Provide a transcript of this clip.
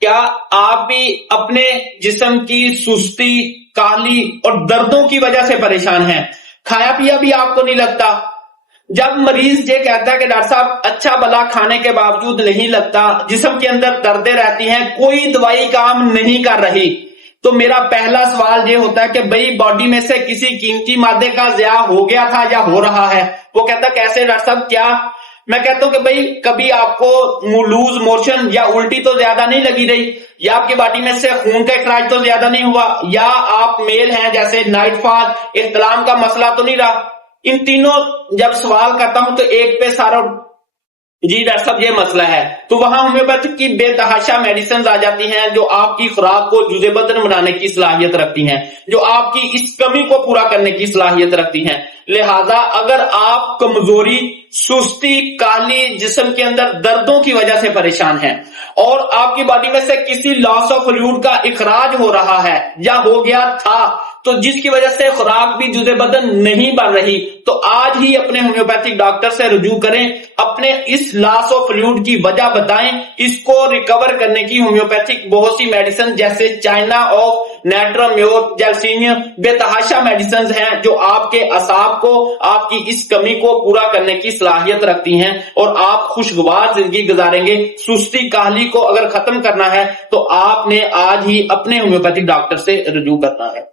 کیا آپ بھی اپنے جسم کی سستی، کاہلی اور دردوں کی وجہ سے پریشان ہیں؟ کھایا پیا بھی آپ کو نہیں لگتا؟ جب مریض یہ کہتا ہے کہ ڈاکٹر صاحب اچھا بھلا کھانے کے باوجود نہیں لگتا، جسم کے اندر دردیں رہتی ہیں، کوئی دوائی کام نہیں کر رہی، تو میرا پہلا سوال یہ ہوتا ہے کہ بھئی باڈی میں سے کسی قیمتی مادے کا ضیاع ہو گیا تھا یا ہو رہا ہے؟ وہ کہتا کیسے ڈاکٹر صاحب کیا؟ میں کہتا ہوں کہ بھئی کبھی آپ کو لوز موشن یا الٹی تو زیادہ نہیں لگی رہی، یا آپ کی باڈی میں سے خون کا اخراج تو زیادہ نہیں ہوا، یا آپ میل ہیں جیسے نائٹ فال، احتلام کا مسئلہ تو نہیں رہا؟ ان تینوں جب سوال کرتا ہوں تو ایک پہ سارا جی ڈاکٹر صاحب یہ مسئلہ ہے، تو وہاں ہومیوپیتھک کی بے تحاشا میڈیسنز آ جاتی ہیں جو آپ کی خوراک کو جزء بدن بنانے کی صلاحیت رکھتی ہیں، جو آپ کی اس کمی کو پورا کرنے کی صلاحیت رکھتی ہیں۔ لہذا اگر آپ کمزوری، سستی، کاہلی، جسم کے اندر دردوں کی وجہ سے پریشان ہیں اور آپ کی باڈی میں سے کسی لاس آف فلوئڈ کا اخراج ہو رہا ہے یا ہو گیا تھا، تو جس کی وجہ سے خوراک بھی جزء بدن نہیں بن رہی، تو آج ہی اپنے ہومیوپیتھک ڈاکٹر سے رجوع کریں، اپنے اس لاس آف فلوئڈ کی وجہ بتائیں، اس کو ریکور کرنے کی ہومیوپیتھک بہت سی میڈیسن جیسے چائنا آف نیٹرامیور، جیلسینیم، بے تحاشا میڈیسنز ہیں جو آپ کے اعصاب کو، آپ کی اس کمی کو پورا کرنے کی صلاحیت رکھتی ہیں اور آپ خوشگوار زندگی گزاریں گے۔ سستی، کاہلی کو اگر ختم کرنا ہے تو آپ نے آج ہی اپنے ہومیوپیتھک ڈاکٹر سے رجوع کرنا ہے۔